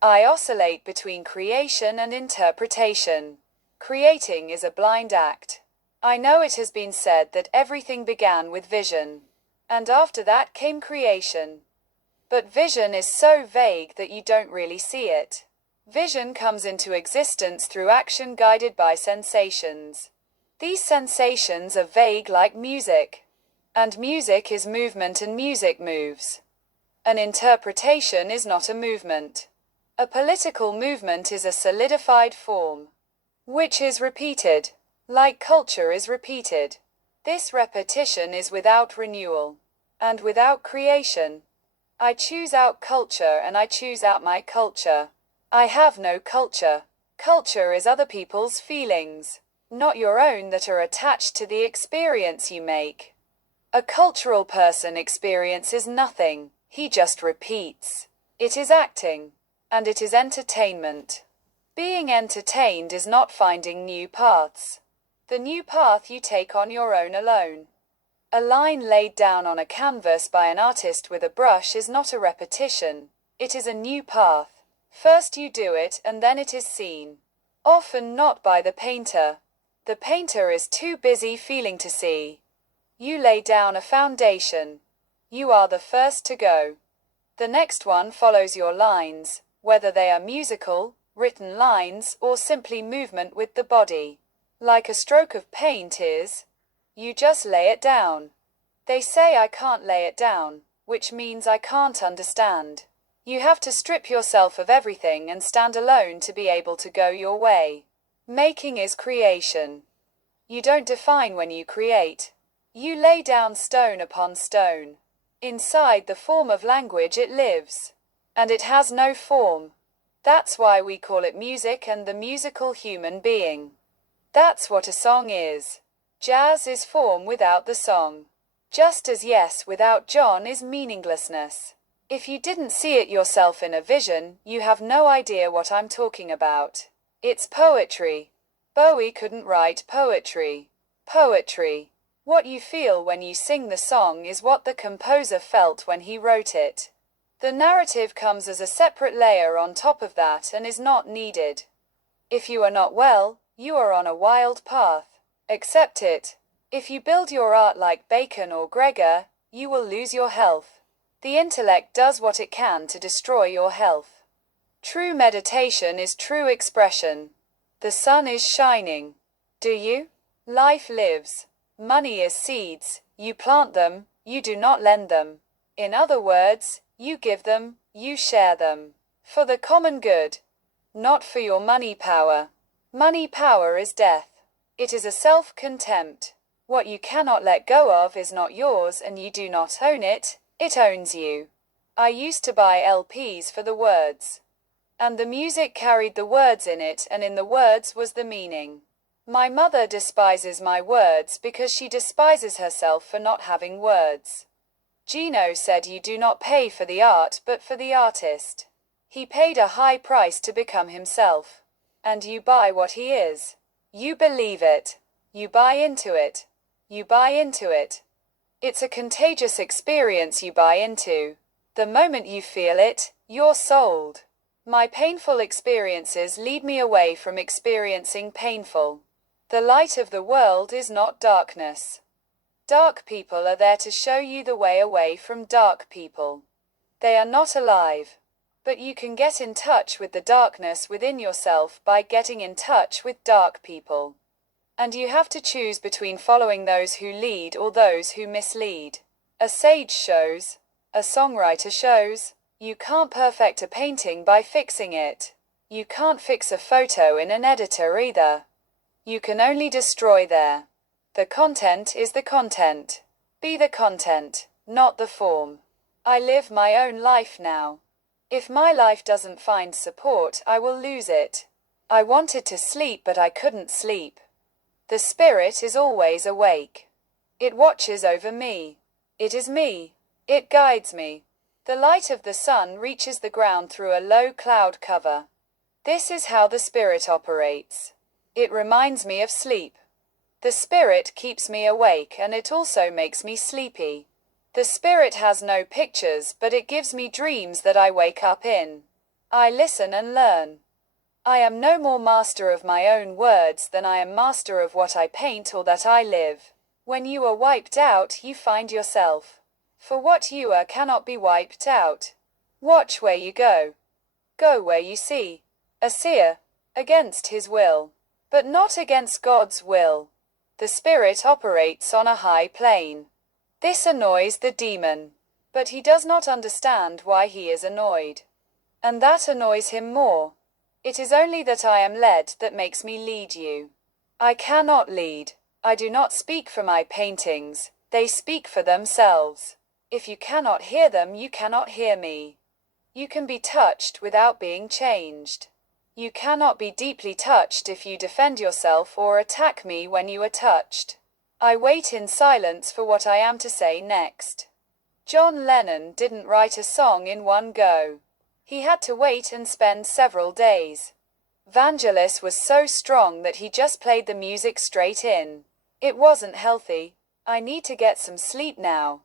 I oscillate between creation and interpretation. Creating is a blind act. I know it has been said that everything began with vision, and after that came creation. But vision is so vague that you don't really see it. Vision comes into existence through action guided by sensations. These sensations are vague like music. And music is movement and music moves. An interpretation is not a movement. A political movement is a solidified form, which is repeated, like culture is repeated. This repetition is without renewal, and without creation. I choose out culture and I choose out my culture. I have no culture. Culture is other people's feelings, not your own, that are attached to the experience you make. A cultural person experiences nothing, he just repeats. It is acting, and it is entertainment. Being entertained is not finding new paths. The new path you take on your own alone. A line laid down on a canvas by an artist with a brush is not a repetition, it is a new path. First you do it and then it is seen. Often not by the painter. The painter is too busy feeling to see. You lay down a foundation. You are the first to go. The next one follows your lines, whether they are musical, written lines, or simply movement with the body. Like a stroke of paint is, you just lay it down. They say I can't lay it down, which means I can't understand. You have to strip yourself of everything and stand alone to be able to go your way. Making is creation. You don't define when you create. You lay down stone upon stone. Inside the form of language it lives. And it has no form. That's why we call it music and the musical human being. That's what a song is. Jazz is form without the song. Just as yes without John is meaninglessness. If you didn't see it yourself in a vision, you have no idea what I'm talking about. It's poetry. Bowie couldn't write poetry. Poetry. What you feel when you sing the song is what the composer felt when he wrote it. The narrative comes as a separate layer on top of that and is not needed. If you are not well, you are on a wild path. Accept it. If you build your art like Bacon or Gregor, you will lose your health. The intellect does what it can to destroy your health. True meditation is true expression. The sun is shining. Do you? Life lives. Money is seeds. You plant them, you do not lend them. In other words, you give them, you share them. For the common good. Not for your money power. Money power is death. It is a self-contempt. What you cannot let go of is not yours and you do not own it, it owns you. I used to buy LPs for the words. And the music carried the words in it, and in the words was the meaning. My mother despises my words because she despises herself for not having words. Gino said you do not pay for the art but for the artist. He paid a high price to become himself. And you buy what he is. You believe it. You buy into it. You buy into it. It's a contagious experience you buy into. The moment you feel it, you're sold. My painful experiences lead me away from experiencing painful. The light of the world is not darkness. Dark people are there to show you the way away from dark people. They are not alive. But you can get in touch with the darkness within yourself by getting in touch with dark people. And you have to choose between following those who lead or those who mislead. A sage shows, a songwriter shows, you can't perfect a painting by fixing it. You can't fix a photo in an editor either. You can only destroy there. The content is the content. Be the content, not the form. I live my own life now. If my life doesn't find support, I will lose it. I wanted to sleep but I couldn't sleep. The spirit is always awake. It watches over me. It is me. It guides me. The light of the sun reaches the ground through a low cloud cover. This is how the spirit operates. It reminds me of sleep. The spirit keeps me awake and it also makes me sleepy. The spirit has no pictures but it gives me dreams that I wake up in. I listen and learn. I am no more master of my own words than I am master of what I paint or that I live. When you are wiped out, you find yourself. For what you are cannot be wiped out. Watch where you go. Go where you see. A seer, against his will, but not against God's will. The spirit operates on a high plane. This annoys the demon, but he does not understand why he is annoyed. And that annoys him more. It is only that I am led that makes me lead you. I cannot lead. I do not speak for my paintings, they speak for themselves. If you cannot hear them, you cannot hear me. You can be touched without being changed. You cannot be deeply touched if you defend yourself or attack me when you are touched. I wait in silence for what I am to say next. John Lennon didn't write a song in one go. He had to wait and spend several days. Vangelis was so strong that he just played the music straight in. It wasn't healthy. I need to get some sleep now.